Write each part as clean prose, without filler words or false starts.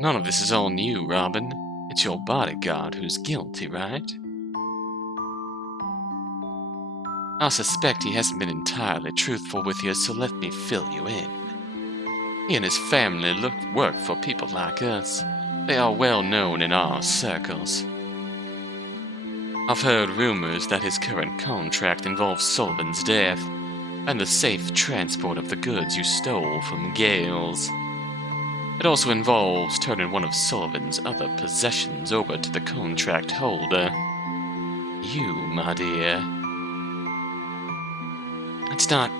None of this is on you, Robin. It's your bodyguard who's guilty, right? I suspect he hasn't been entirely truthful with you, so let me fill you in. He and his family work for people like us. They are well known in our circles. I've heard rumors that his current contract involves Sullivan's death and the safe transport of the goods you stole from Gales. It also involves turning one of Sullivan's other possessions over to the contract holder. You, my dear. It's not...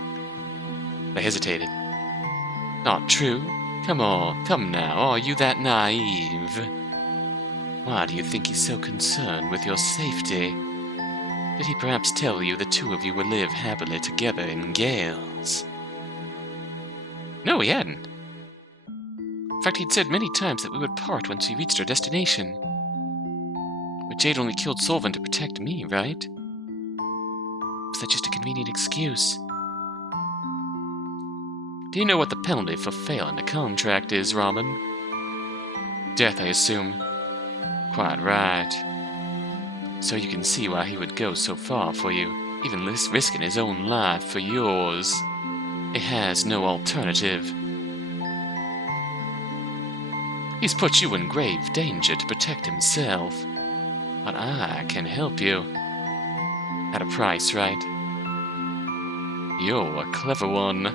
I hesitated. Not true? Come on, come now, are you that naive? Why do you think he's so concerned with your safety? Did he perhaps tell you the two of you will live happily together in Gales? No, he hadn't. In fact, he'd said many times that we would part once we reached our destination. But Jade only killed Sullivan to protect me, right? Was that just a convenient excuse? Do you know what the penalty for failing a contract is, Robin? Death, I assume. Quite right. So you can see why he would go so far for you, even risking his own life for yours. He has no alternative. He's put you in grave danger to protect himself. But I can help you. At a price, right? You're a clever one.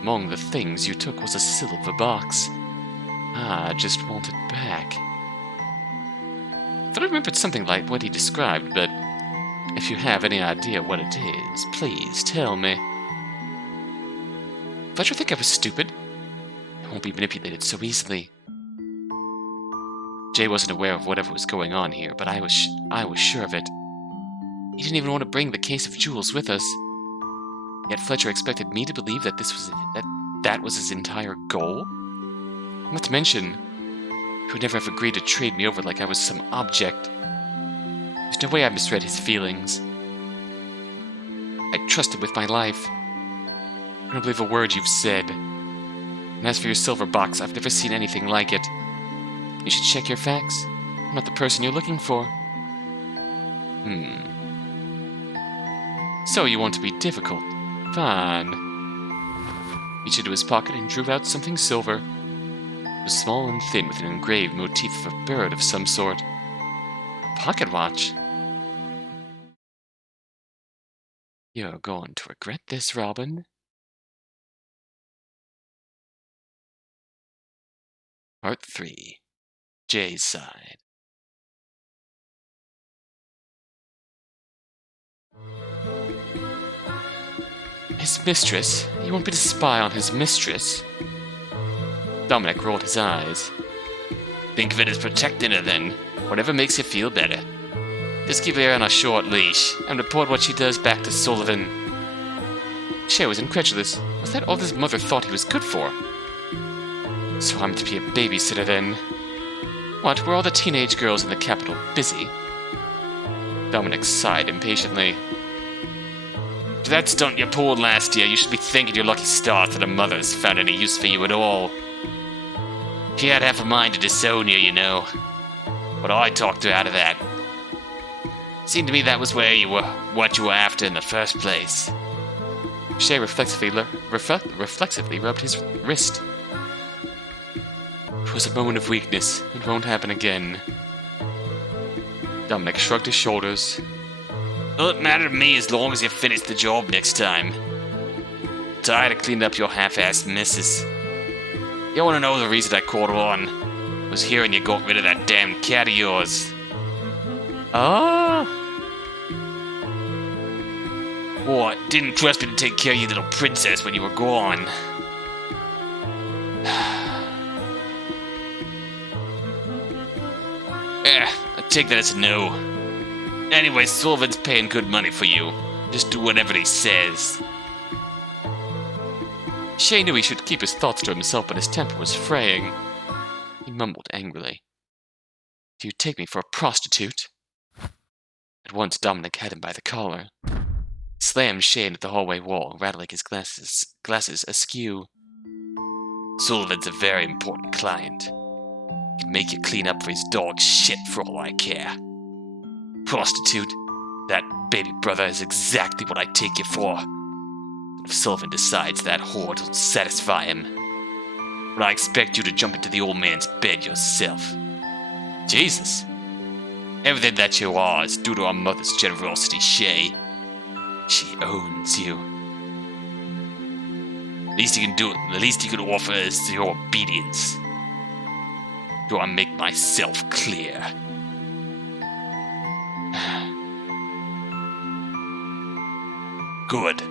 Among the things you took was a silver box. I just want it back. I thought I remembered something like what he described, but if you have any idea what it is, please tell me. Fletcher think I was stupid? I won't be manipulated so easily. Jay wasn't aware of whatever was going on here, but I was sure of it. He didn't even want to bring the case of jewels with us. Yet Fletcher expected me to believe that that was his entire goal? Not to mention, he would never have agreed to trade me over like I was some object. There's no way I misread his feelings. I trusted with my life. I don't believe a word you've said. And as for your silver box, I've never seen anything like it. You should check your facts. I'm not the person you're looking for. So you want to be difficult. Fine. Reached into his pocket and drew out something silver. It was small and thin with an engraved motif of a bird of some sort. A pocket watch. You're going to regret this, Robin. Part 3. Jay's side. His mistress? You want me to spy on his mistress? Dominic rolled his eyes. Think of it as protecting her, then. Whatever makes you feel better. Just keep her on a short leash, and report what she does back to Sullivan. Shay was incredulous. Was that all his mother thought he was good for? So I'm to be a babysitter, then? What, were all the teenage girls in the capital busy? Dominic sighed impatiently. For that stunt you pulled last year, you should be thanking your lucky stars that a mother has found any use for you at all. She had half a mind to disown you, you know. But I talked her out of that. Seemed to me that was where you were, what you were after in the first place. Shay reflexively rubbed his wrist. It was a moment of weakness. It won't happen again. Dominic shrugged his shoulders. Doesn't matter to me as long as you finish the job next time. Tired of cleaning up your half-assed messes. You want to know the reason I called on? Was hearing you got rid of that damn cat of yours. Ah? What? Didn't trust me to take care of your little princess when you were gone. I take that as a no. Anyway, Sullivan's paying good money for you. Just do whatever he says. Shay knew he should keep his thoughts to himself, but his temper was fraying. He mumbled angrily. Do you take me for a prostitute? At once Dominic had him by the collar. He slammed Shay into the hallway wall, rattling his glasses askew. Sullivan's a very important client. Can make you clean up for his dog shit for all I care. Prostitute, that baby brother is exactly what I take you for. And if Sullivan decides that whore doesn't satisfy him, but I expect you to jump into the old man's bed yourself. Jesus. Everything that you are is due to our mother's generosity, Shay. She owns you. The least you can offer is your obedience. Do I make myself clear? Good.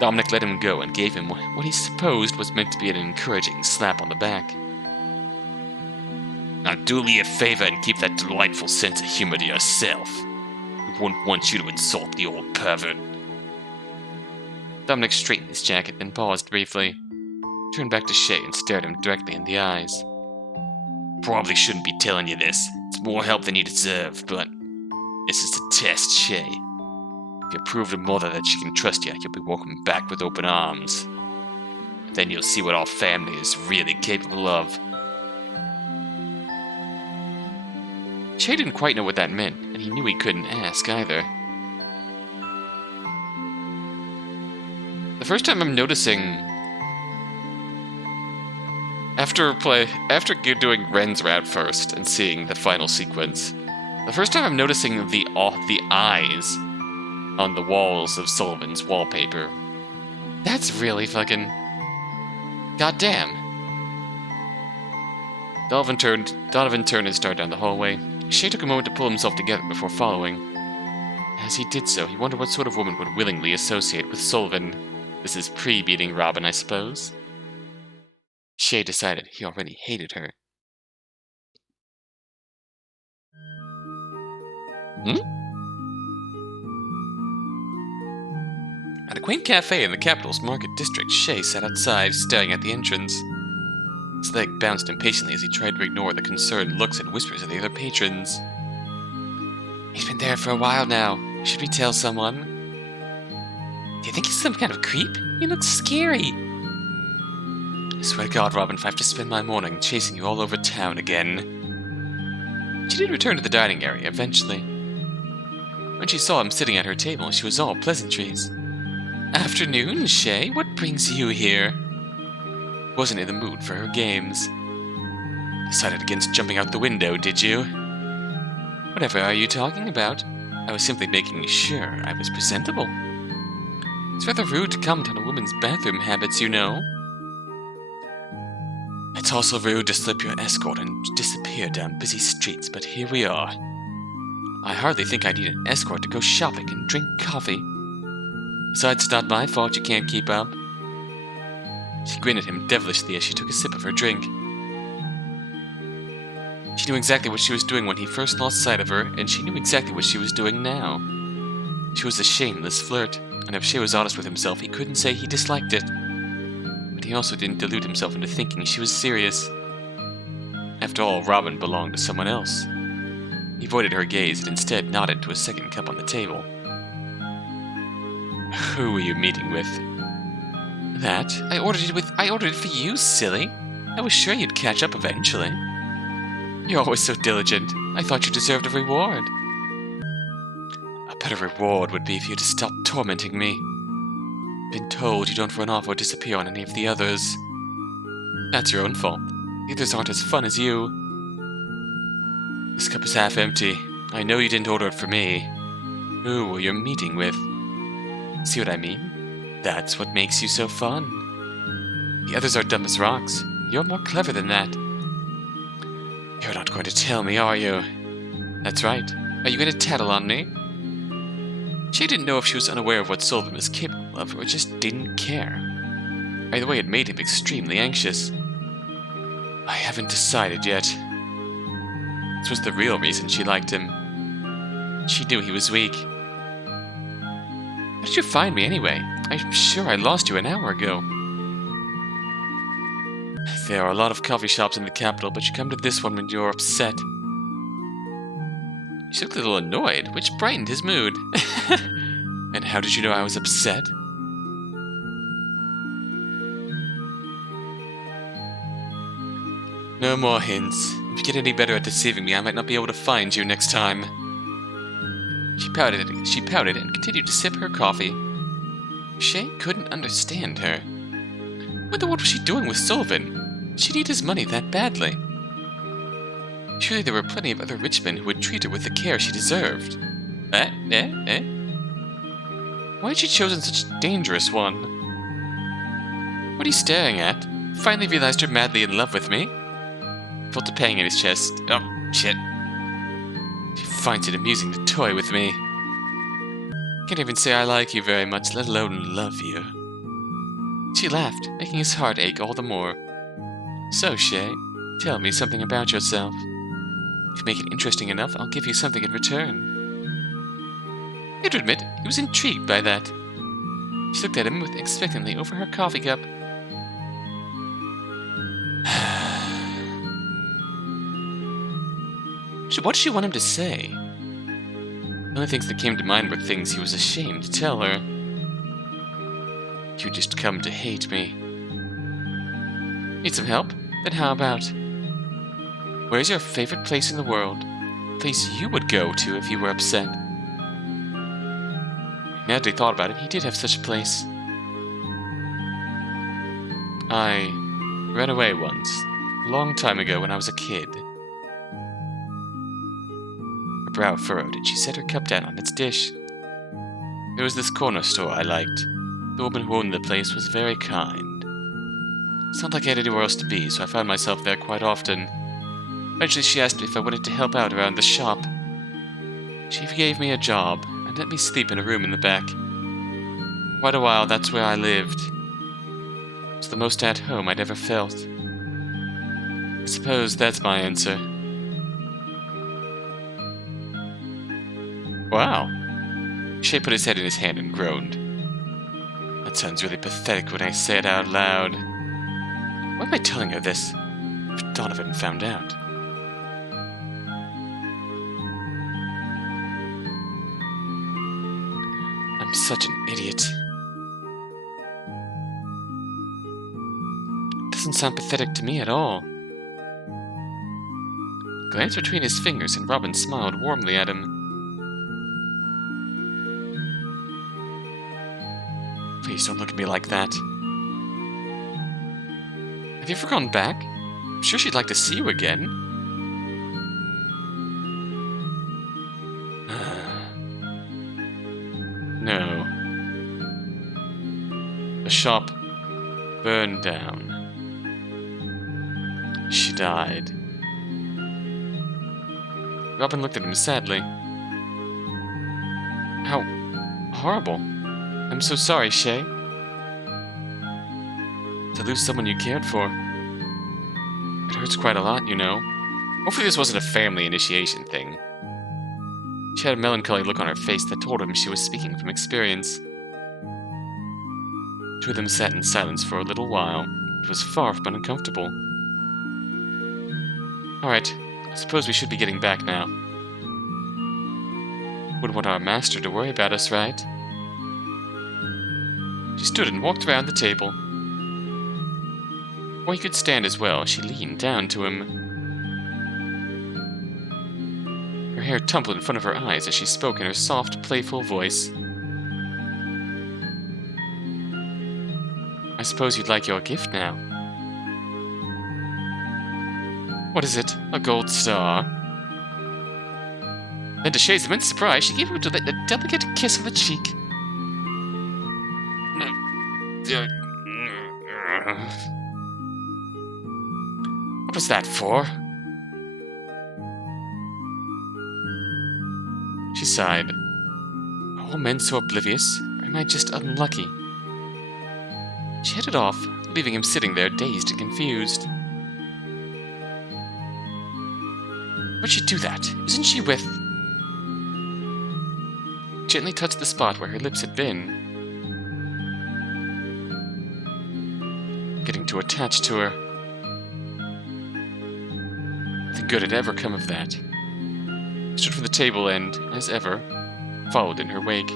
Dominic let him go and gave him what he supposed was meant to be an encouraging slap on the back. Now do me a favor and keep that delightful sense of humor to yourself. We wouldn't want you to insult the old pervert. Dominic straightened his jacket, then paused briefly, turned back to Shay and stared him directly in the eyes. Probably shouldn't be telling you this. It's more help than you deserve, but this is a test, Shay. If you prove to Mother that she can trust you, you'll be welcomed back with open arms. Then you'll see what our family is really capable of. Shay didn't quite know what that meant, and he knew he couldn't ask either. The first time I'm noticing... After doing Ren's route first and seeing the final sequence, the first time I'm noticing the eyes on the walls of Sullivan's wallpaper. That's really fucking... goddamn. Donovan turned and started down the hallway. Shay took a moment to pull himself together before following. As he did so, he wondered what sort of woman would willingly associate with Sullivan. This is pre-beating Robin, I suppose. Shay decided he already hated her. At a quaint cafe in the capital's market district, Shay sat outside, staring at the entrance. His leg bounced impatiently as he tried to ignore the concerned looks and whispers of the other patrons. He's been there for a while now. Should we tell someone? Do you think he's some kind of creep? He looks scary. I swear to God, Robin, if I have to spend my morning chasing you all over town again. She did return to the dining area eventually. When she saw him sitting at her table, she was all pleasantries. Afternoon, Shay. What brings you here? Wasn't in the mood for her games. Decided against jumping out the window, did you? Whatever are you talking about? I was simply making sure I was presentable. It's rather rude to comment on a woman's bathroom habits, you know. It's also rude to slip your escort and disappear down busy streets, but here we are. I hardly think I need an escort to go shopping and drink coffee. Besides, it's not my fault you can't keep up. She grinned at him devilishly as she took a sip of her drink. She knew exactly what she was doing when he first lost sight of her, and she knew exactly what she was doing now. She was a shameless flirt, and if Shay was honest with himself, he couldn't say he disliked it. But he also didn't delude himself into thinking she was serious. After all, Robin belonged to someone else. He avoided her gaze and instead nodded to a second cup on the table. Who were you meeting with? That? I ordered it for you, silly. I was sure you'd catch up eventually. You're always so diligent. I thought you deserved a reward. A better reward would be for you to stop tormenting me. Been told you don't run off or disappear on any of the others. That's your own fault. The others aren't as fun as you. This cup is half empty. I know you didn't order it for me. Who were you meeting with? See what I mean? That's what makes you so fun. The others are dumb as rocks. You're more clever than that. You're not going to tell me, are you? That's right. Are you going to tattle on me? She didn't know if she was unaware of what Sullivan was capable of, or just didn't care. Either way, it made him extremely anxious. I haven't decided yet. This was the real reason she liked him. She knew he was weak. How did you find me anyway? I'm sure I lost you an hour ago. There are a lot of coffee shops in the capital, but you come to this one when you're upset. She looked a little annoyed, which brightened his mood. And how did you know I was upset? No more hints. If you get any better at deceiving me, I might not be able to find you next time. She pouted and continued to sip her coffee. Shay couldn't understand her. What was she doing with Sullivan? She needed his money that badly. Surely there were plenty of other rich men who would treat her with the care she deserved. Why had she chosen such a dangerous one? What are you staring at? Finally realized you're madly in love with me? Felt a pang in his chest. Oh, shit. She finds it amusing to toy with me. Can't even say I like you very much, let alone love you. She laughed, making his heart ache all the more. So, Shay, tell me something about yourself. If you make it interesting enough, I'll give you something in return. I had to admit, he was intrigued by that. She looked at him expectantly over her coffee cup. What did she want him to say? The only things that came to mind were things he was ashamed to tell her. You just come to hate me. Need some help? Then how about? Where's your favorite place in the world? A place you would go to if you were upset. Now that he thought about it, he did have such a place. I ran away once, a long time ago when I was a kid. Her brow furrowed and she set her cup down on its dish. There was this corner store I liked. The woman who owned the place was very kind. It's not like I had anywhere else to be, so I found myself there quite often. Eventually she asked me if I wanted to help out around the shop. She gave me a job and let me sleep in a room in the back. Quite a while, that's where I lived. It was the most at home I'd ever felt. I suppose that's my answer. Wow. Shay put his head in his hand and groaned. That sounds really pathetic when I say it out loud. Why am I telling her this? If Donovan found out. I'm such an idiot. Doesn't sound pathetic to me at all. Glanced between his fingers and Robin smiled warmly at him. Please don't look at me like that. Have you ever gone back? I'm sure she'd like to see you again. No. The shop burned down. She died. Robin looked at him sadly. How horrible. I'm so sorry, Shay. To lose someone you cared for. It hurts quite a lot, you know. Hopefully this wasn't a family initiation thing. She had a melancholy look on her face that told him she was speaking from experience. Two of them sat in silence for a little while. It was far from uncomfortable. Alright, I suppose we should be getting back now. Wouldn't want our master to worry about us, right? She stood and walked around the table. Or he could stand as well. She leaned down to him. Her hair tumbled in front of her eyes as she spoke in her soft, playful voice. I suppose you'd like your gift now. What is it? A gold star? Then to Shay's immense surprise, she gave him a delicate kiss on the cheek. What was that for? She sighed. Are all men so oblivious, or am I just unlucky? She headed off, leaving him sitting there dazed and confused. Why'd she do that? Isn't she with... Gently touched the spot where her lips had been. Getting too attached to her. Nothing good had ever come of that. He stood for the table and, as ever, followed in her wake.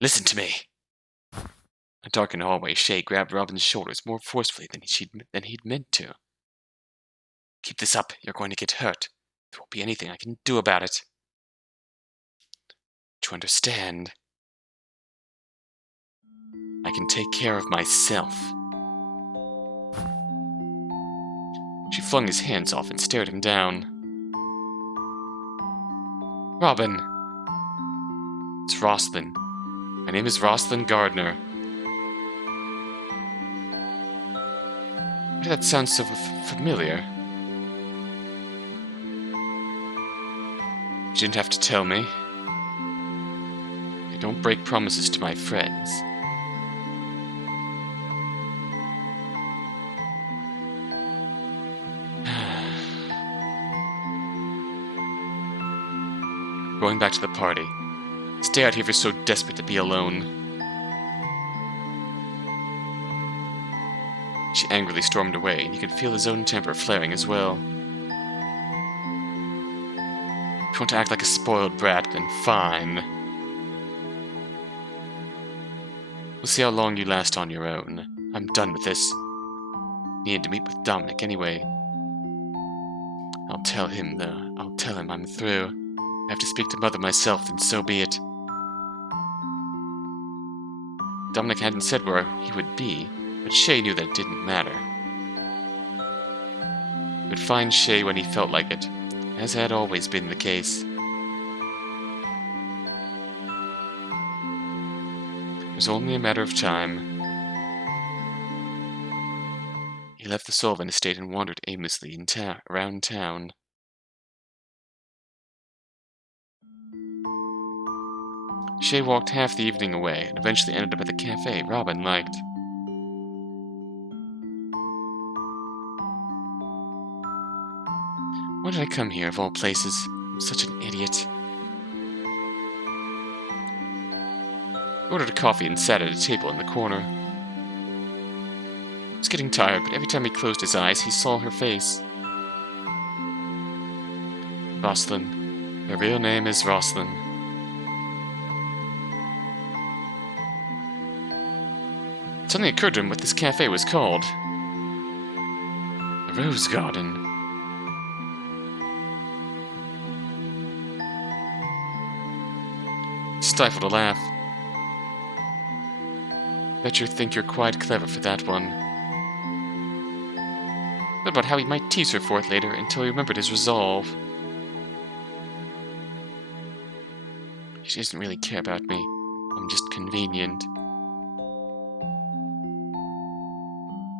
Listen to me. A darkened hallway, Shay grabbed Robin's shoulders more forcefully than he'd meant to. Keep this up, you're going to get hurt. There won't be anything I can do about it. To understand, I can take care of myself. She flung his hands off and stared him down. Robin! It's Rosalind. My name is Rosalind Gardner. Why did that sound so familiar? You didn't have to tell me. I don't break promises to my friends. Going back to the party. Stay out here if you're so desperate to be alone. She angrily stormed away, and he could feel his own temper flaring as well. If you want to act like a spoiled brat, then fine. We'll see how long you last on your own. I'm done with this. Needed to meet with Dominic anyway. I'll tell him I'm through. I have to speak to Mother myself, then so be it. Dominic hadn't said where he would be, but Shay knew that it didn't matter. He would find Shay when he felt like it, as had always been the case. It was only a matter of time. He left the Sullivan estate and wandered aimlessly around town. Shay walked half the evening away and eventually ended up at the cafe Robin liked. Why did I come here, of all places? I'm such an idiot. He ordered a coffee and sat at a table in the corner. He was getting tired, but every time he closed his eyes, he saw her face. Rosalind. Her real name is Rosalind. It suddenly occurred to him what this cafe was called. The Rose Garden. He stifled a laugh. Bet you think you're quite clever for that one. Thought about how he might tease her for it later until he remembered his resolve. She doesn't really care about me. I'm just convenient.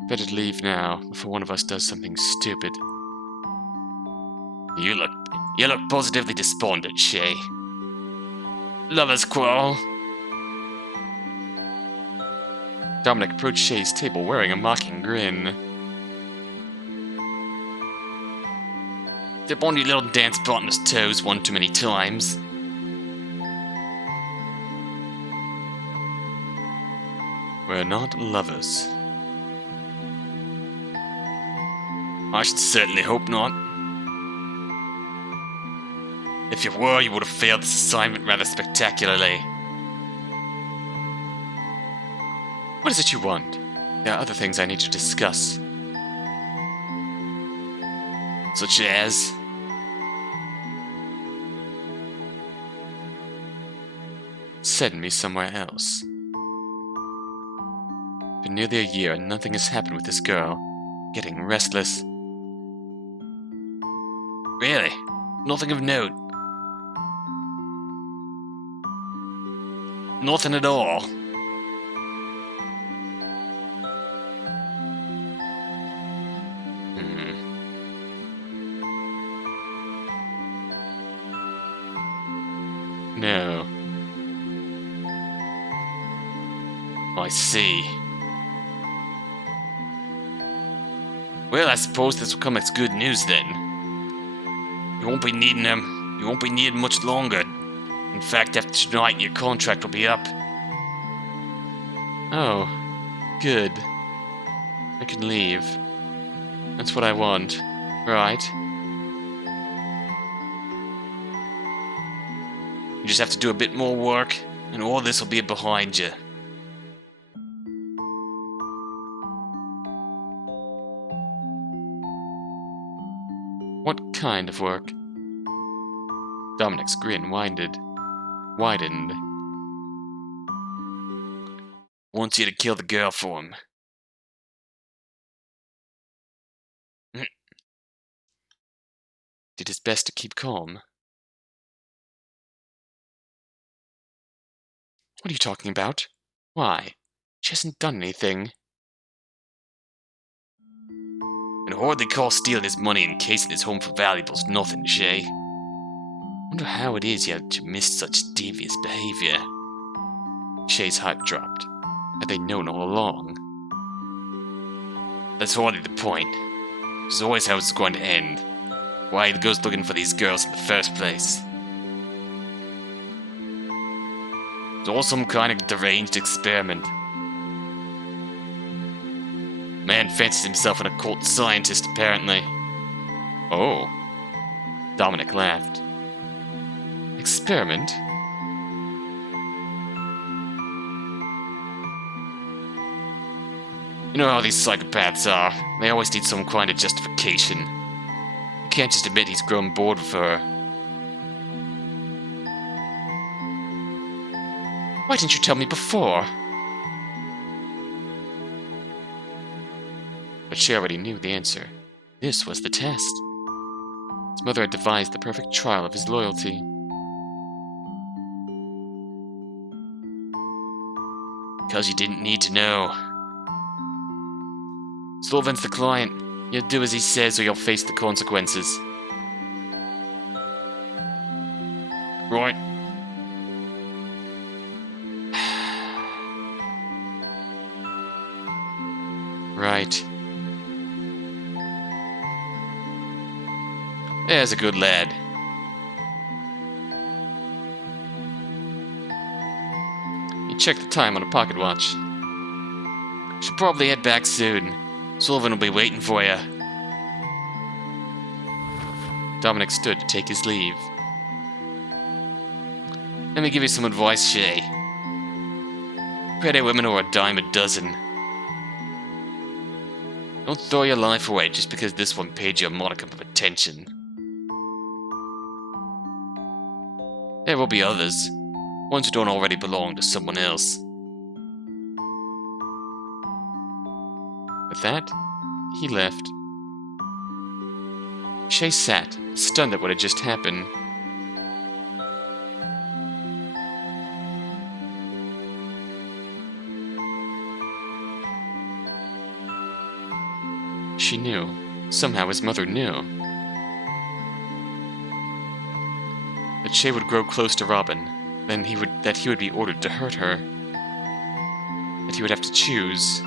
Better leave now, before one of us does something stupid. You look positively despondent, Shay. Lover's quarrel. Dominic approached Shay's table wearing a mocking grin. Dip on your little dance partner's toes one too many times. We're not lovers. I should certainly hope not. If you were, you would have failed this assignment rather spectacularly. What is it you want? There are other things I need to discuss. Such as? Send me somewhere else. Been nearly a year and nothing has happened with this girl. Getting restless. Really? Nothing of note? Nothing at all? No. I see. Well, I suppose this will come as good news then. You won't be needing them. You won't be needed much longer. In fact, after tonight, your contract will be up. Oh, good. I can leave. That's what I want, right? You just have to do a bit more work, and all this will be behind you. kind of work. Dominic's grin widened. Wants you to kill the girl for him. Did his best to keep calm. What are you talking about? Why? She hasn't done anything. And who'd they call stealing his money and casing his home for valuables nothing, Shay? Wonder how it is you missed such devious behavior. Shay's heart dropped. Had they known all along? That's hardly the point. It's always how it's going to end. Why he goes looking for these girls in the first place. It's all some kind of deranged experiment. Man fancies himself an occult scientist, apparently. Oh. Dominic laughed. Experiment? You know how these psychopaths are. They always need some kind of justification. You can't just admit he's grown bored with her. Why didn't you tell me before? But she already knew the answer. This was the test. His mother had devised the perfect trial of his loyalty. Because you didn't need to know. Sullivan's the client. You'll do as he says or you'll face the consequences. Right. Right. There's a good lad. He checked the time on a pocket watch. Should probably head back soon. Sullivan will be waiting for you. Dominic stood to take his leave. Let me give you some advice, Shay. Pretty women are a dime a dozen. Don't throw your life away just because this one paid you a modicum of attention. There will be others, ones who don't already belong to someone else. With that, he left. Shay sat, stunned at what had just happened. She knew. Somehow his mother knew. That Shay would grow close to Robin, then that he would be ordered to hurt her. That he would have to choose.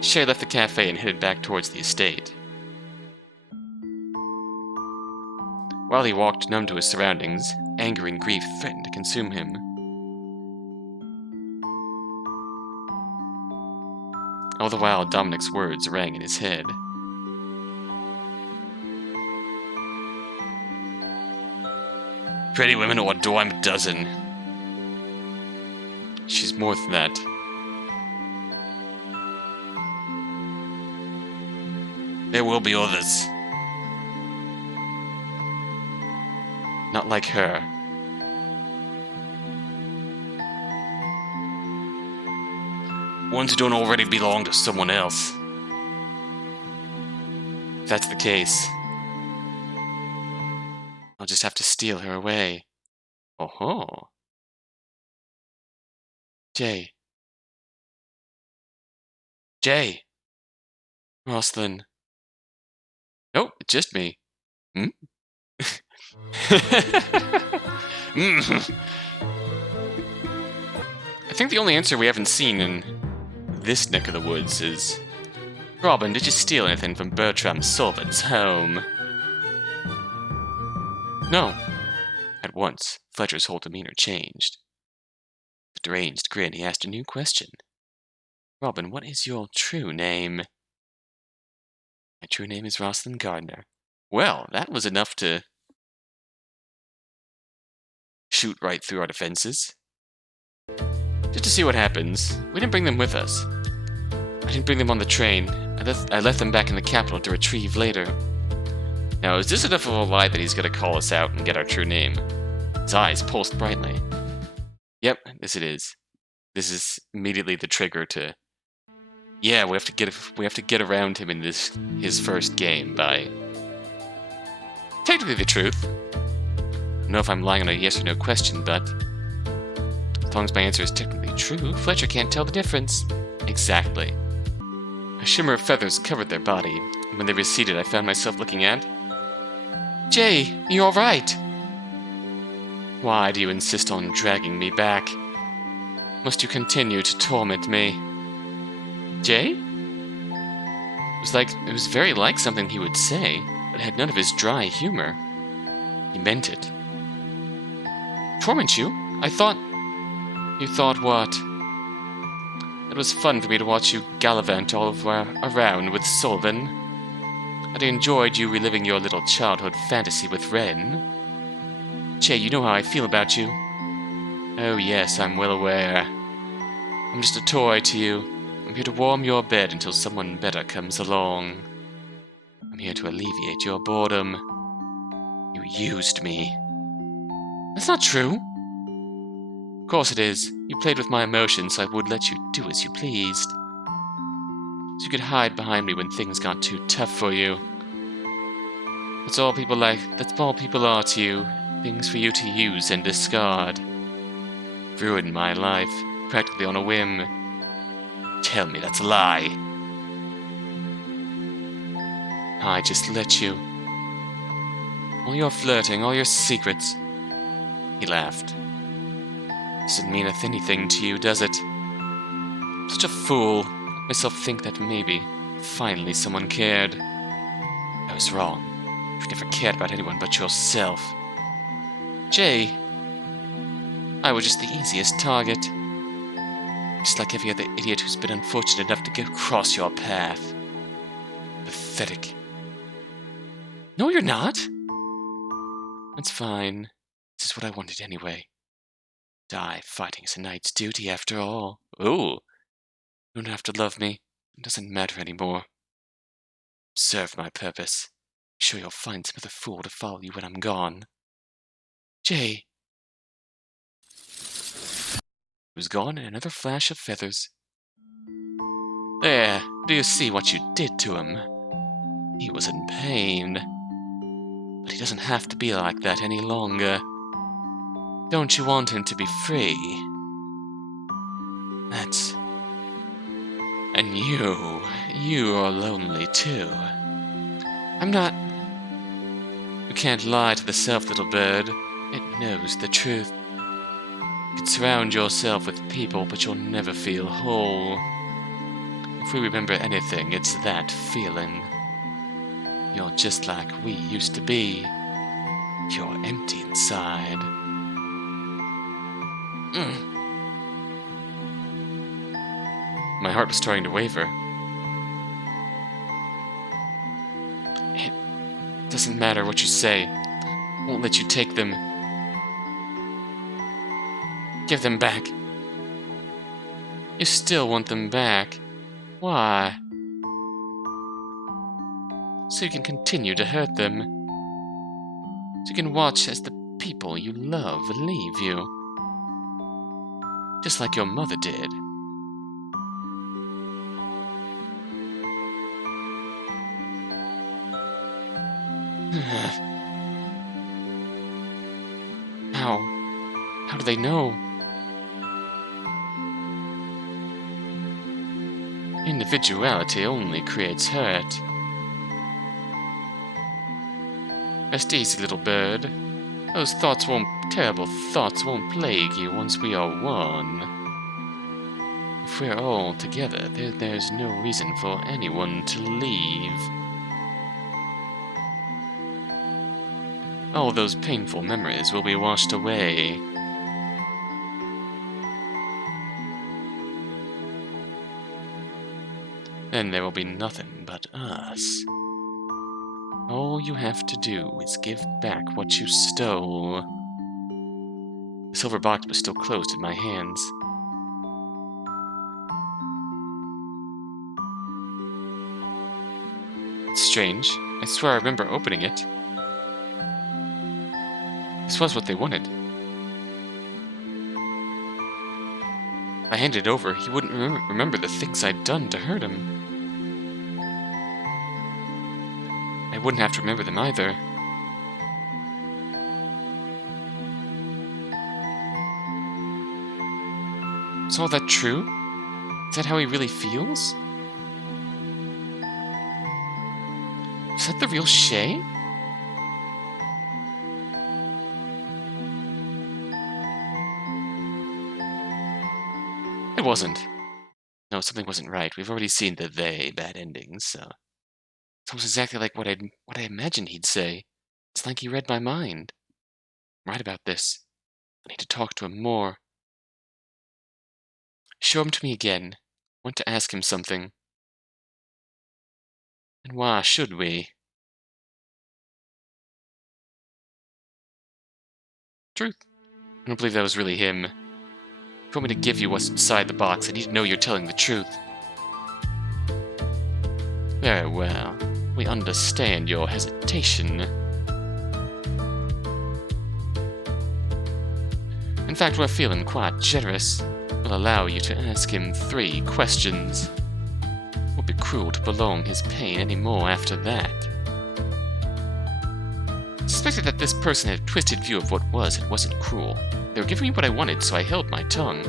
Shay left the cafe and headed back towards the estate. While he walked numb to his surroundings, anger and grief threatened to consume him. All the while, Dominic's words rang in his head. Pretty women are a dime a dozen. She's more than that. There will be others. Not like her. Ones who don't already belong to someone else. If that's the case, I'll just have to steal her away. Oh-ho. Jay. Rosalind. Nope, it's just me. Hmm? I think the only answer we haven't seen in this neck of the woods is... Robin, did you steal anything from Bertram Sullivan's home? No. At once, Fletcher's whole demeanor changed. With a deranged grin, he asked a new question. Robin, what is your true name? My true name is Rosalind Gardner. Well, that was enough to shoot right through our defenses. Just to see what happens. We didn't bring them with us. I didn't bring them on the train. I left them back in the capital to retrieve later. Now, is this enough of a lie that he's going to call us out and get our true name? His eyes pulsed brightly. Yep, this it is. This is immediately the trigger to... Yeah, we have to get around him in his first game by... Technically the truth. I don't know if I'm lying on a yes or no question, but... As long as my answer is technically true, Fletcher can't tell the difference. Exactly. A shimmer of feathers covered their body, and when they receded, I found myself looking at... Jay, you alright? Why do you insist on dragging me back? Must you continue to torment me? Jay? It was very like something he would say, but had none of his dry humor. He meant it. Torment you? I thought... You thought what? It was fun for me to watch you gallivant all around with Sullivan. And I enjoyed you reliving your little childhood fantasy with Wren. Jay, you know how I feel about you. Oh yes, I'm well aware. I'm just a toy to you. I'm here to warm your bed until someone better comes along. I'm here to alleviate your boredom. You used me. That's not true. Of course it is. You played with my emotions, so I would let you do as you pleased. So you could hide behind me when things got too tough for you. That's all people are to you. Things for you to use and discard. Ruined my life, practically on a whim. Tell me that's a lie. I just let you. All your flirting, all your secrets. He laughed. Doesn't mean anything to you, does it? Such a fool. Let myself think that maybe, finally someone cared. I was wrong. You've never cared about anyone but yourself. Jay, I was just the easiest target. Just like every other idiot who's been unfortunate enough to get across your path. Pathetic. No, you're not. That's fine. This is what I wanted anyway. Die fighting is a knight's duty after all. Ooh. You don't have to love me. It doesn't matter anymore. Serve my purpose. Sure you'll find some other fool to follow you when I'm gone. Jay. He was gone in another flash of feathers. There, do you see what you did to him? He was in pain. But he doesn't have to be like that any longer. Don't you want him to be free? That's... And you are lonely too. I'm not... You can't lie to the self, little bird. It knows the truth. You can surround yourself with people, but you'll never feel whole. If we remember anything, it's that feeling. You're just like we used to be. You're empty inside. My heart was starting to waver. It doesn't matter what you say. I won't let you take them. Give them back. You still want them back. Why? So you can continue to hurt them. So you can watch as the people you love leave you. Just like your mother did. How do they know? Individuality only creates hurt. Rest easy, little bird. Those terrible thoughts won't plague you once we are one. If we're all together, there's no reason for anyone to leave. All those painful memories will be washed away. Then there will be nothing but us. All you have to do is give back what you stole. The silver box was still closed in my hands. It's strange. I swear I remember opening it. This was what they wanted. I handed it over, he wouldn't remember the things I'd done to hurt him. I wouldn't have to remember them either. Is all that true? Is that how he really feels? Is that the real Shay? It wasn't. No, something wasn't right. We've already seen the they bad endings, so it's almost exactly like what I imagined he'd say. It's like he read my mind. I'm right about this. I need to talk to him more. Show him to me again. I want to ask him something. And why should we? Truth. I don't believe that was really him. If you want me to give you what's inside the box, I need to know you're telling the truth. Very well. We understand your hesitation. In fact, we're feeling quite generous. We'll allow you to ask him 3 questions. It would be cruel to prolong his pain any more after that. I suspected that this person had a twisted view of what was and wasn't cruel. They were giving me what I wanted, so I held my tongue.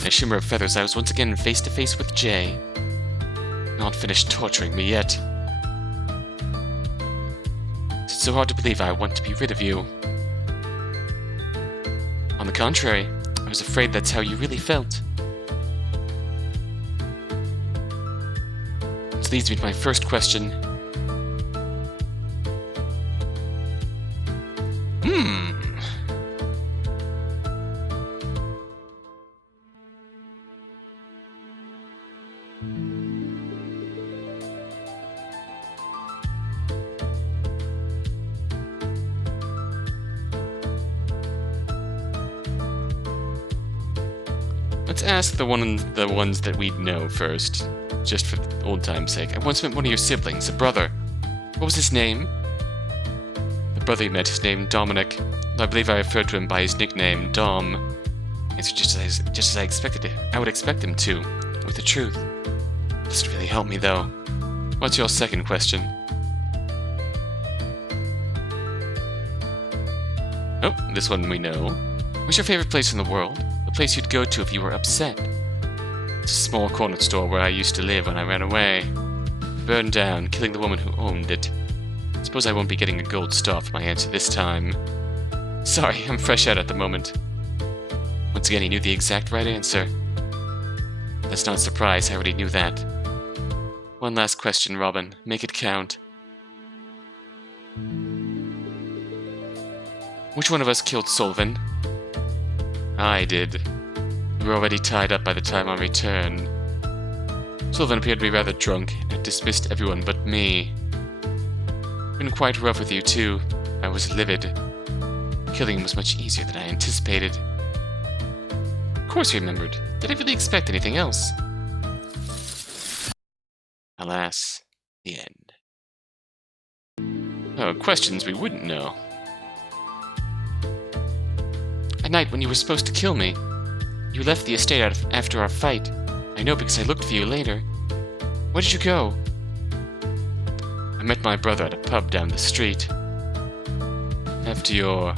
In a shimmer of feathers, I was once again face to face with Jay. Not finished torturing me yet. It's so hard to believe I want to be rid of you. On the contrary, I was afraid that's how you really felt. Which leads me to my first question. Let's ask the ones that we know first, just for old time's sake. I once met one of your siblings, a brother. What was his name? The brother you met is named Dominic. I believe I referred to him by his nickname, Dom. It's just as I expected it. I would expect him to, with the truth. Doesn't really help me though. What's your second question? Oh, this one we know. What's your favorite place in the world? The place you'd go to if you were upset? It's a small corner store where I used to live when I ran away. Burned down, killing the woman who owned it. Suppose I won't be getting a gold star for my answer this time. Sorry, I'm fresh out at the moment. Once again, he knew the exact right answer. That's not a surprise, I already knew that. One last question, Robin. Make it count. Which one of us killed Sullivan? I did. We were already tied up by the time I returned. Sullivan appeared to be rather drunk and had dismissed everyone but me. Been quite rough with you too. I was livid. Killing him was much easier than I anticipated. Of course he remembered. Did I really expect anything else? Alas, the end. Oh, questions we wouldn't know. At night, when you were supposed to kill me, you left the estate after our fight. I know because I looked for you later. Where did you go? I met my brother at a pub down the street. After your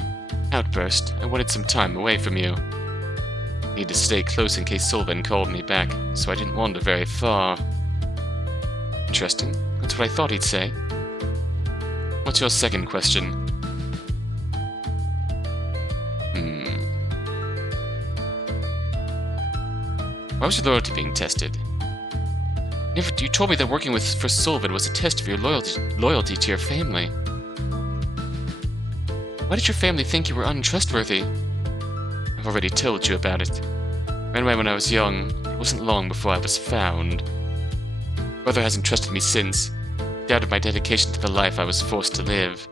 outburst, I wanted some time away from you. I needed to stay close in case Sullivan called me back, so I didn't wander very far. Interesting. That's what I thought he'd say. What's your second question? Why was your loyalty being tested? You told me that working for Sullivan was a test of your loyalty to your family. Why did your family think you were untrustworthy? I've already told you about it. I ran away when I was young. It wasn't long before I was found. Brother hasn't trusted me since. doubted my dedication to the life I was forced to live.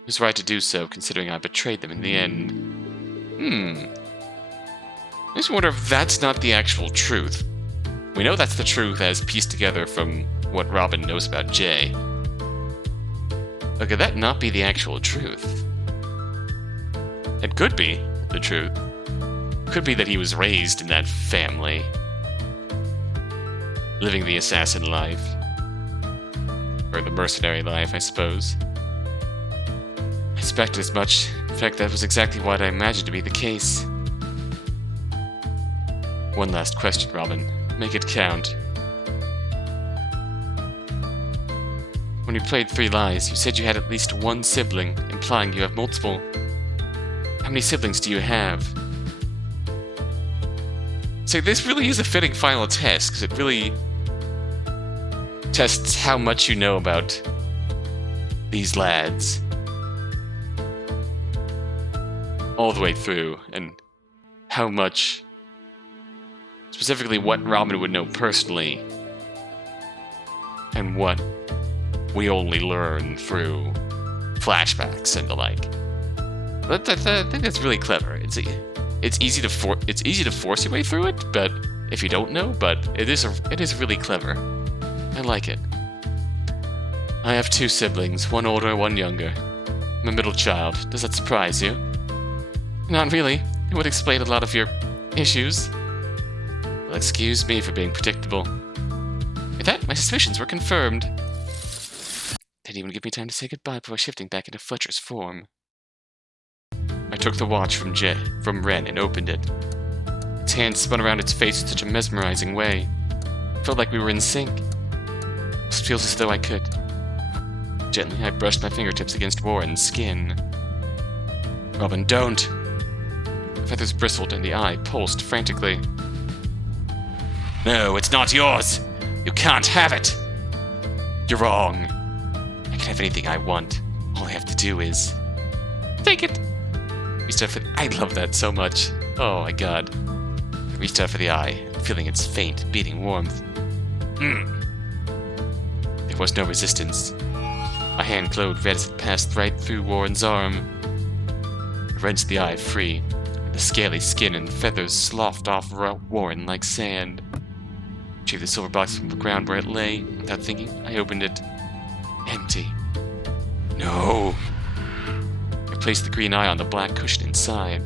It was right to do so, considering I betrayed them in the end. I just wonder if that's not the actual truth. We know that's the truth as pieced together from what Robin knows about Jay. But could that not be the actual truth? It could be the truth. Could be that he was raised in that family, living the assassin life. Or the mercenary life, I suppose. I suspected as much. In fact, that was exactly what I imagined to be the case. One last question, Robin. Make it count. When you played Three Lies, you said you had at least one sibling, implying you have multiple. How many siblings do you have? So this really is a fitting final test, because it really tests how much you know about these lads. All the way through, and how much, specifically what Robin would know personally, and what we only learn through flashbacks and the like. But I think that's really clever. It's easy to force your way through it, but if you don't know, but it is really clever. I like it. I have two siblings, one older, one younger. I'm a middle child. Does that surprise you? Not really. It would explain a lot of your issues. Well, excuse me for being predictable. With that, my suspicions were confirmed. Didn't even give me time to say goodbye before shifting back into Fletcher's form. I took the watch from Ren and opened it. Its hand spun around its face in such a mesmerizing way. It felt like we were in sync. It feels as though I could. Gently, I brushed my fingertips against Warren's skin. Robin, don't! The feathers bristled and the eye pulsed frantically. No, it's not yours! You can't have it! You're wrong. I can have anything I want. All I have to do is... take it! I love that so much. Oh my god. I reached out for the eye, feeling its faint, beating warmth. There was no resistance. My hand glowed red as it passed right through Warren's arm. I wrenched the eye free, and the scaly skin and feathers sloughed off Warren like sand. I retrieved the silver box from the ground where it lay. Without thinking, I opened it. Empty. No! I placed the green eye on the black cushion inside.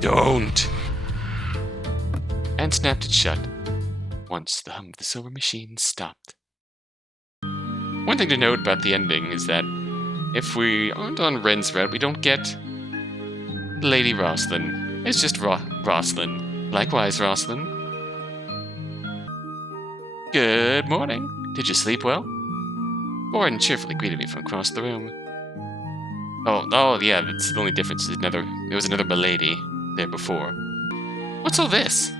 Don't! And snapped it shut, once the hum of the silver machine stopped. One thing to note about the ending is that if we aren't on Ren's route, we don't get Lady Rosalind. It's just Rosalind. Likewise, Rosalind. Good morning. Did you sleep well? Warren cheerfully greeted me from across the room. Oh yeah, that's the only difference. There was another milady there before. What's all this?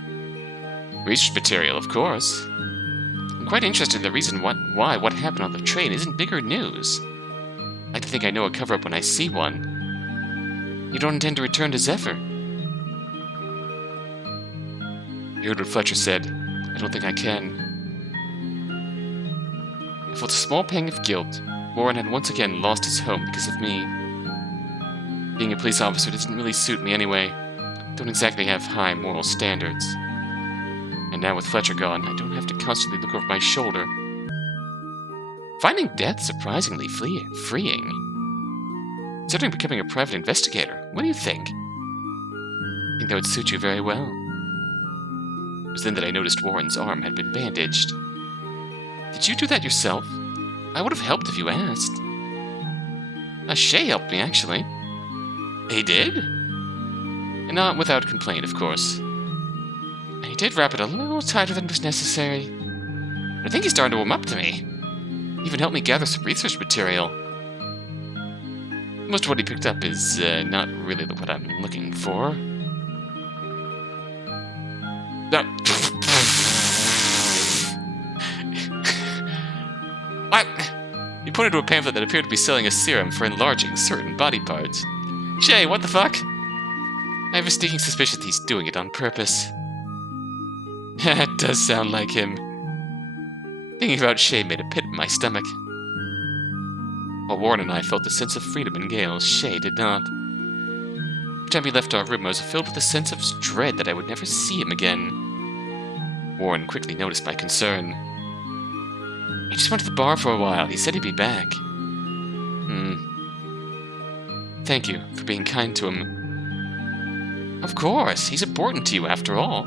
Research material, of course. I'm quite interested in the reason why what happened on the train isn't bigger news. I like to think I know a cover-up when I see one. You don't intend to return to Zephyr? You heard what Fletcher said. I don't think I can. I felt a small pang of guilt. Warren had once again lost his home because of me. Being a police officer doesn't really suit me anyway. Don't exactly have high moral standards. And now with Fletcher gone, I don't have to constantly look over my shoulder. Finding death surprisingly freeing. Considering becoming a private investigator, what do you think? I think that would suit you very well. It was then that I noticed Warren's arm had been bandaged. Did you do that yourself? I would have helped if you asked. Shay helped me, actually. He did? And not without complaint, of course. And he did wrap it a little tighter than was necessary. But I think he's starting to warm up to me. He even helped me gather some research material. Most of what he picked up is not really what I'm looking for. What? He pointed to a pamphlet that appeared to be selling a serum for enlarging certain body parts. Shay, what the fuck? I have a sneaking suspicion he's doing it on purpose. That does sound like him. Thinking about Shay made a pit in my stomach. While Warren and I felt a sense of freedom in Gale, Shay did not. Every time he left our room, I was filled with a sense of dread that I would never see him again. Warren quickly noticed my concern. He just went to the bar for a while. He said he'd be back. Thank you for being kind to him. Of course, he's important to you after all.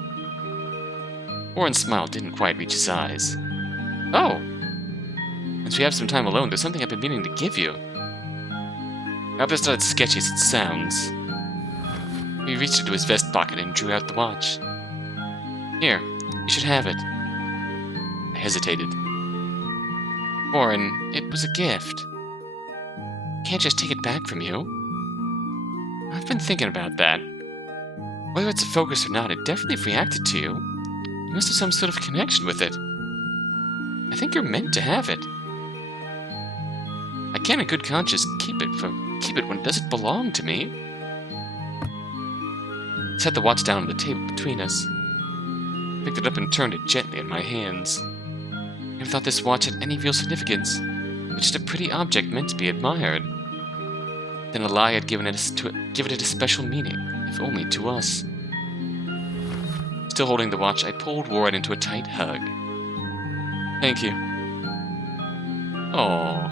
Warren's smile didn't quite reach his eyes. Oh! Since we have some time alone, there's something I've been meaning to give you. I hope that's not as sketchy as it sounds. He reached into his vest pocket and drew out the watch. Here, you should have it. I hesitated. Warren, it was a gift. I can't just take it back from you. I've been thinking about that. Whether it's a focus or not, it definitely reacted to you. You must have some sort of connection with it. I think you're meant to have it. I can't in good conscience keep it when it doesn't belong to me. I set the watch down on the table between us. Picked it up and turned it gently in my hands. I never thought this watch had any real significance. It was just a pretty object meant to be admired. Then a lie had given it a special meaning, if only to us. Still holding the watch, I pulled Warren into a tight hug. Thank you. Aww.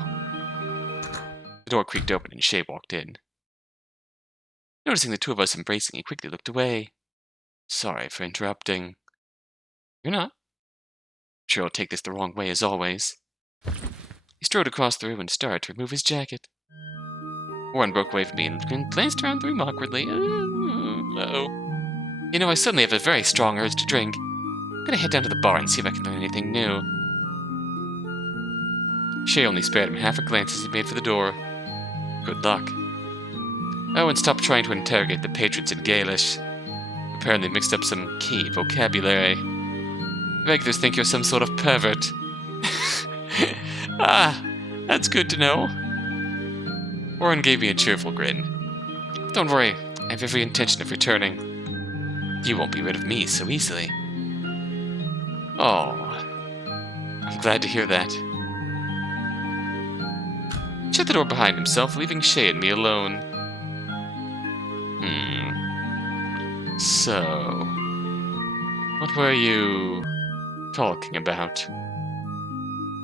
The door creaked open and Shay walked in. Noticing the two of us embracing, he quickly looked away. Sorry for interrupting. You're not. I'm sure he'll take this the wrong way as always. He strode across the room and started to remove his jacket. Warren broke away from me and glanced around the room awkwardly. Uh-oh. You know, I suddenly have a very strong urge to drink. I'm gonna head down to the bar and see if I can learn anything new. Shay only spared him half a glance as he made for the door. Good luck. Owen stopped trying to interrogate the patrons in Gaelish. Apparently mixed up some key vocabulary. Regulars think you're some sort of pervert. Ah, that's good to know. Warren gave me a cheerful grin. Don't worry, I have every intention of returning. You won't be rid of me so easily. Oh, I'm glad to hear that. He shut the door behind himself, leaving Shay and me alone. So, what were you talking about?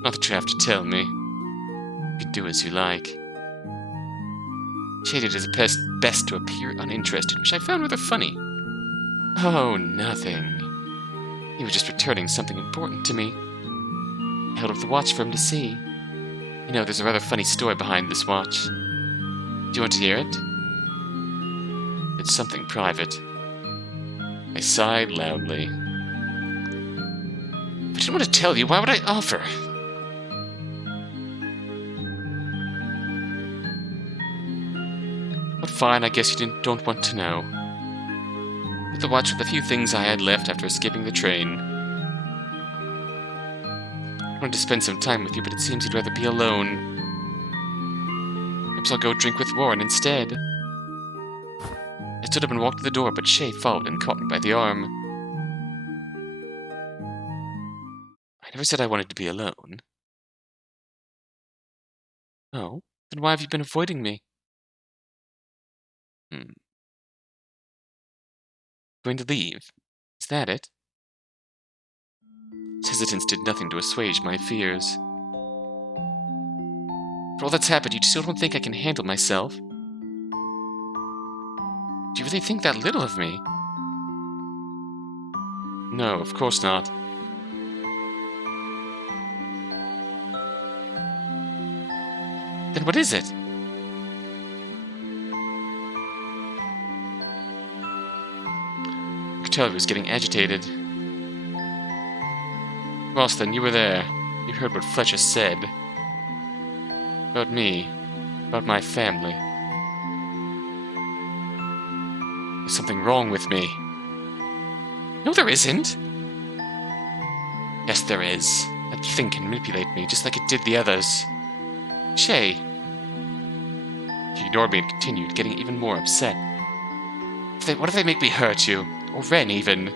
Not that you have to tell me. You can do as you like. Shay did his best to appear uninterested, which I found rather funny. Oh, nothing. He was just returning something important to me. I held up the watch for him to see. You know, there's a rather funny story behind this watch. Do you want to hear it? It's something private. I sighed loudly. If I didn't want to tell you, why would I offer? But fine, I guess you don't want to know. Put the watch with the few things I had left after escaping the train. I wanted to spend some time with you, but it seems you'd rather be alone. Perhaps I'll go drink with Warren instead. I stood up and walked to the door, but Shay followed and caught me by the arm. I never said I wanted to be alone. Oh, then why have you been avoiding me? Going to leave? Is that it? His hesitance did nothing to assuage my fears. For all that's happened, you still don't think I can handle myself? Do you really think that little of me? No, of course not. Then what is it? I could tell he was getting agitated. Ralston, you were there. You heard what Fletcher said. About me. About my family. There's something wrong with me. No, there isn't. Yes, there is. That thing can manipulate me, just like it did the others. Shay. He ignored me and continued, getting even more upset. What if they make me hurt you? Or Ren, even? You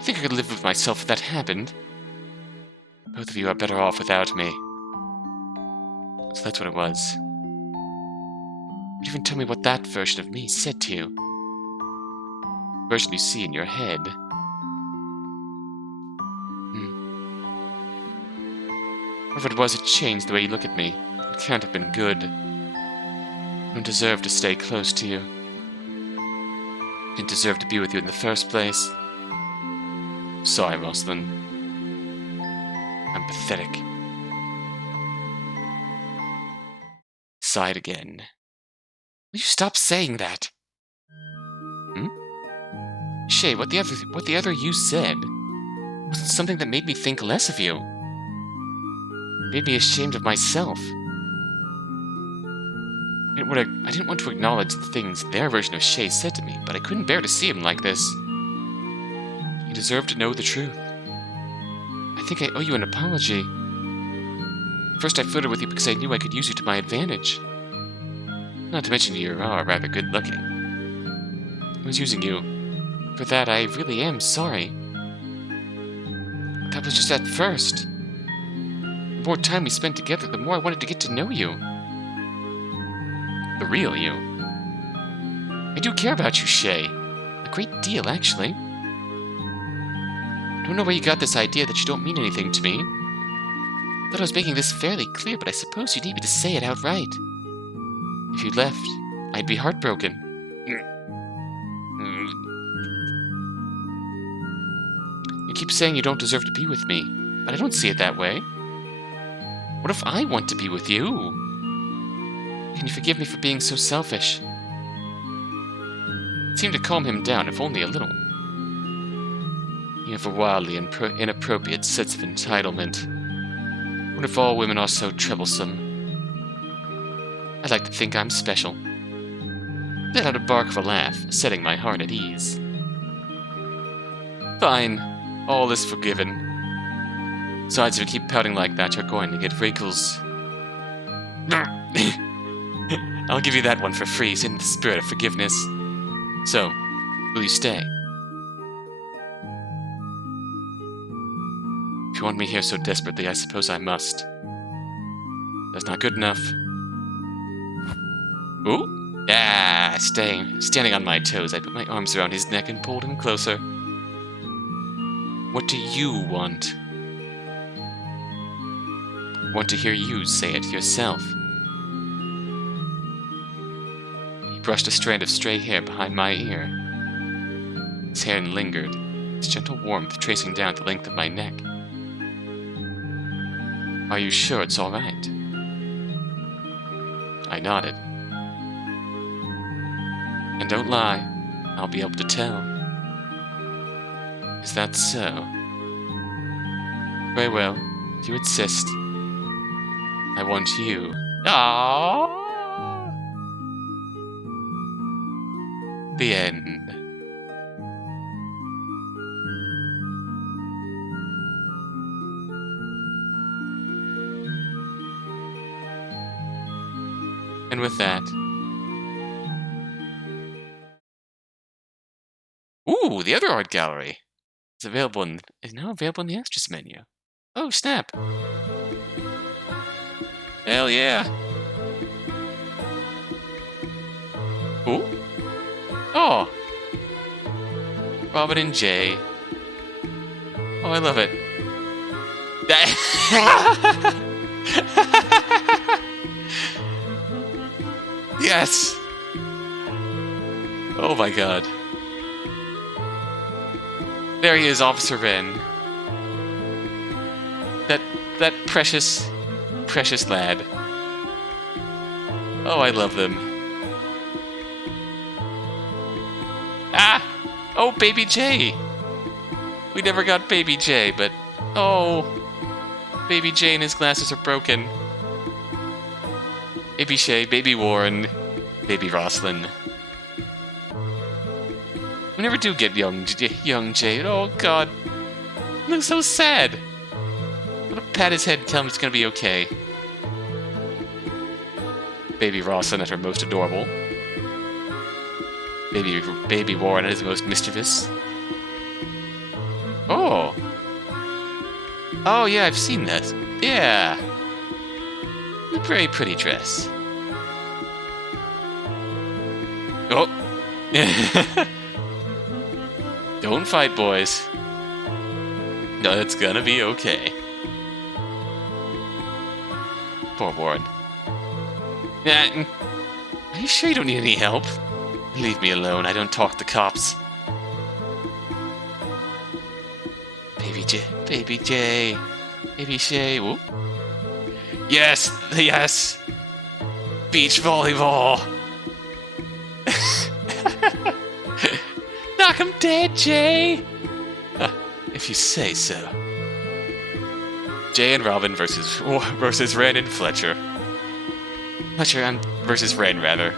think I could live with myself if that happened? Both of you are better off without me. So that's what it was. But even tell me what that version of me said to you. The version you see in your head. Whatever it was, it changed the way you look at me. It can't have been good. I don't deserve to stay close to you. I didn't deserve to be with you in the first place. Sorry, Rosalind. I'm pathetic. Sighed again. Will you stop saying that? Shay, what the other you said wasn't something that made me think less of you. It made me ashamed of myself. I didn't want to acknowledge the things their version of Shay said to me, but I couldn't bear to see him like this. He deserved to know the truth. I think I owe you an apology. First I flirted with you because I knew I could use you to my advantage. Not to mention you are rather good-looking. I was using you. For that, I really am sorry. That was just at first. The more time we spent together, the more I wanted to get to know you. The real you. I do care about you, Shay. A great deal, actually. I don't know where you got this idea that you don't mean anything to me. I thought I was making this fairly clear, but I suppose you need me to say it outright. If you left, I'd be heartbroken. You keep saying you don't deserve to be with me, but I don't see it that way. What if I want to be with you? Can you forgive me for being so selfish? It seemed to calm him down, if only a little. You have a wildly inappropriate sense of entitlement. What if all women are so troublesome? I'd like to think I'm special. Let out a bark of a laugh, setting my heart at ease. Fine. All is forgiven. Besides, if you keep pouting like that, you're going to get wrinkles. I'll give you that one for free, in the spirit of forgiveness. So, will you stay? If you want me here so desperately, I suppose I must. That's not good enough. Ooh! Ah, standing on my toes, I put my arms around his neck and pulled him closer. What do you want? I want to hear you say it yourself. He brushed a strand of stray hair behind my ear. His hand lingered, its gentle warmth tracing down the length of my neck. Are you sure it's all right? I nodded. And don't lie, I'll be able to tell. Is that so? Very well, if you insist. I want you. Aww. The end. And with that... Ooh, the other art gallery is now available in the extras menu. Oh, snap. Hell yeah. Ooh. Oh. Robin and Jay. Oh, I love it. Yes. Oh my god. There he is, Officer Wren. That precious lad. Oh, I love them. Ah! Oh, Baby J! We never got Baby J, but... Oh! Baby J and his glasses are broken. Baby Shay, Baby Warren, Baby Roslyn. We never do get young Jade. Oh, God. He looks so sad. I'm gonna pat his head and tell him it's gonna be okay. Baby Roslyn at her most adorable. Baby Warren at his most mischievous. Oh! Oh, yeah, I've seen that. Yeah. A very pretty dress. Oh. Don't fight, boys. No, it's gonna be okay. Poor Warren. Yeah. Are you sure you don't need any help? Leave me alone. I don't talk to cops. Baby J. Baby J. Baby Shay. Whoop. Yes. Yes. Beach volleyball. Knock him dead, Jay. If you say so. Jay and Robin versus Ren and Fletcher. Fletcher, versus Ren, rather.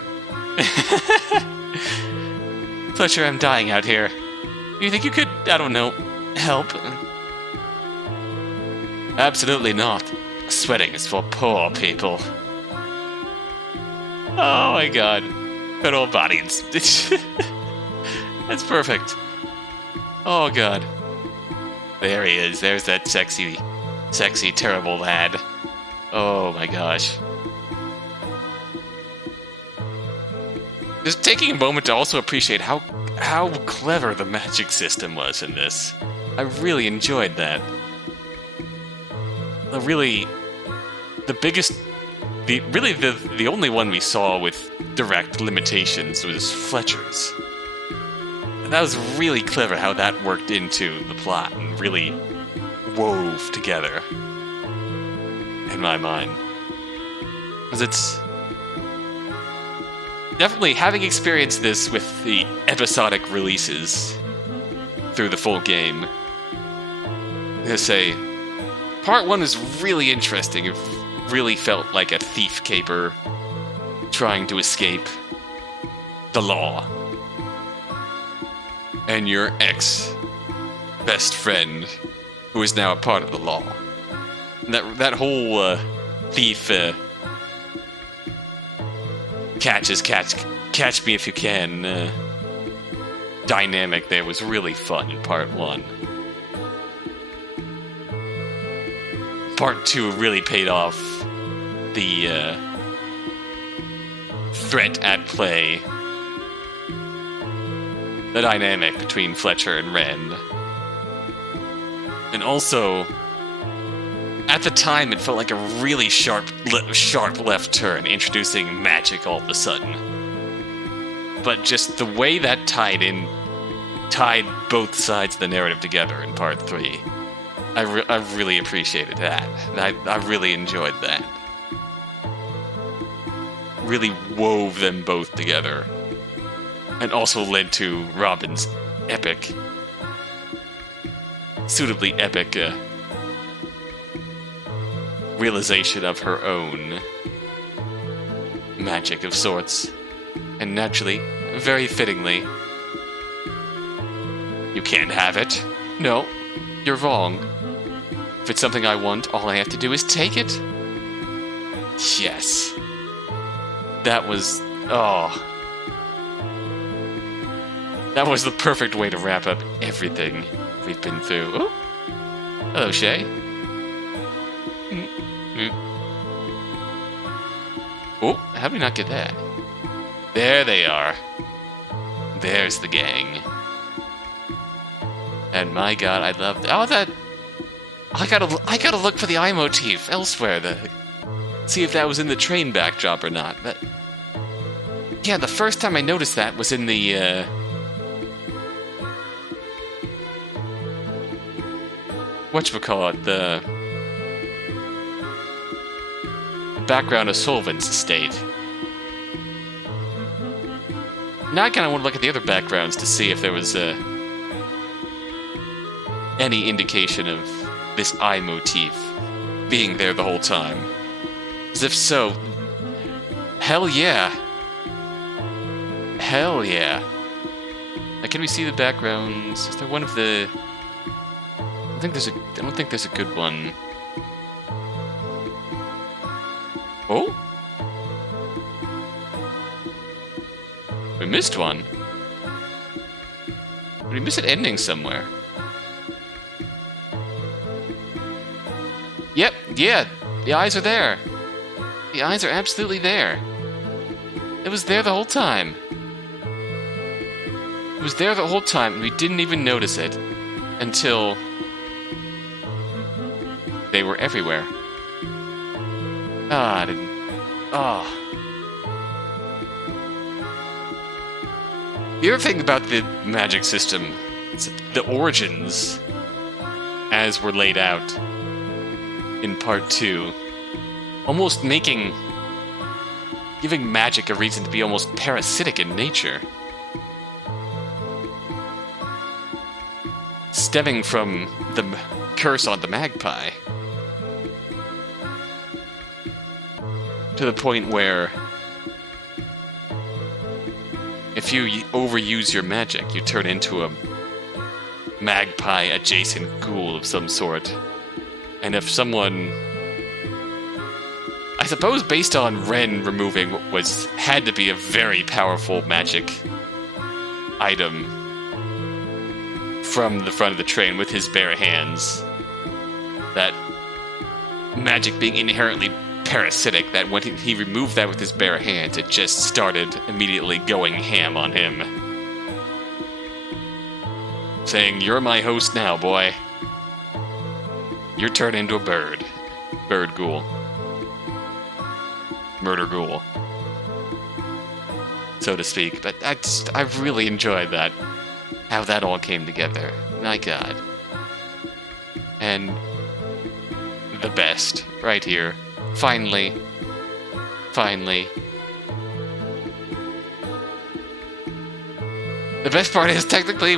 Fletcher, I'm dying out here. You think you could, I don't know, help? Absolutely not. Sweating is for poor people. Oh my god. Good old bodies. That's perfect. Oh god. There he is. There's that sexy, terrible lad. Oh my gosh. Just taking a moment to also appreciate how clever the magic system was in this. I really enjoyed that. The only one we saw with direct limitations was Fletcher's. And that was really clever how that worked into the plot and really wove together in my mind. Because it's definitely, having experienced this with the episodic releases through the full game, I'm gonna say, Part 1 is really interesting. It really felt like a thief caper trying to escape the law. And your ex-best friend, who is now a part of the law. And that whole thief catch me if you can dynamic there was really fun in Part 1. Part 2 really paid off the threat at play. The dynamic between Fletcher and Ren. And also, at the time, it felt like a really sharp left turn, introducing magic all of a sudden. But just the way that tied both sides of the narrative together in Part 3. I really appreciated that. I really enjoyed that. Really wove them both together. And also led to Robin's suitably epic realization of her own magic of sorts. And naturally, very fittingly, you can't have it. No, you're wrong. If it's something I want, all I have to do is take it. Yes. That was... oh... that was the perfect way to wrap up everything we've been through. Oh, hello, Shay. Oh, how did we not get that? There they are. There's the gang. And my god, I love... oh, that... I gotta look for the eye motif elsewhere to see if that was in the train backdrop or not. But yeah, the first time I noticed that was in the whatchamacallit, the background of Sullivan's estate. Now I kind of want to look at the other backgrounds to see if there was any indication of this eye motif being there the whole time. As if so, hell yeah. Hell yeah. Now, can we see the backgrounds? Is there one of the... I don't think there's a good one. Oh? We missed one. Did we miss an ending somewhere? Yep, yeah, the eyes are there. The eyes are absolutely there. It was there the whole time. It was there the whole time, and we didn't even notice it until they were everywhere. Ah, I didn't. Ah. The other thing about the magic system is that the origins, as were laid out in part 2, almost giving magic a reason to be almost parasitic in nature. Stemming from the curse on the magpie. To the point where if you overuse your magic, you turn into a magpie-adjacent ghoul of some sort. And if someone... I suppose based on Ren removing what had to be a very powerful magic item from the front of the train with his bare hands, that magic being inherently parasitic, that when he removed that with his bare hands, it just started immediately going ham on him. Saying, "You're my host now, boy. You're turned into a bird. Bird ghoul. Murder ghoul. So to speak." But I really enjoyed that. How that all came together. My god. And the best. Right here. Finally. Finally. The best part is technically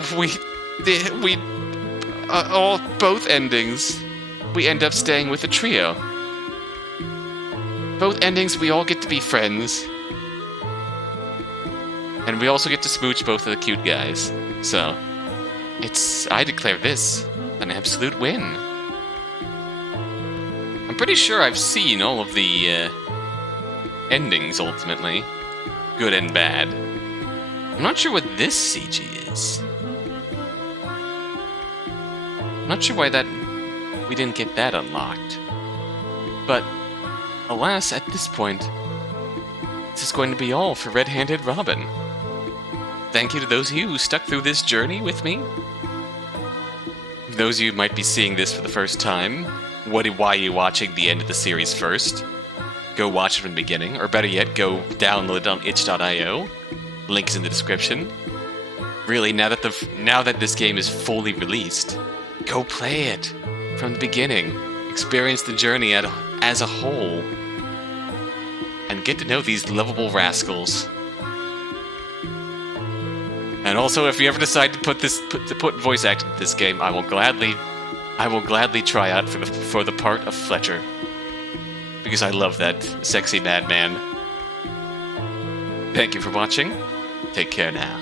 both endings, we end up staying with the trio. Both endings, we all get to be friends. And we also get to smooch both of the cute guys. So, I declare this an absolute win. I'm pretty sure I've seen all of the endings, ultimately. Good and bad. I'm not sure what this CG is. I'm not sure why we didn't get that unlocked. But, alas, at this point, this is going to be all for Red-Handed Robin. Thank you to those of you who stuck through this journey with me. Those of you who might be seeing this for the first time, why are you watching the end of the series first? Go watch it from the beginning, or better yet, go download it on itch.io. Links in the description. Really, now that this game is fully released, go play it from the beginning. Experience the journey as a whole, and get to know these lovable rascals. And also, if you ever decide to put voice acting into this game, I will gladly try out for the part of Fletcher, because I love that sexy madman. Thank you for watching. Take care now.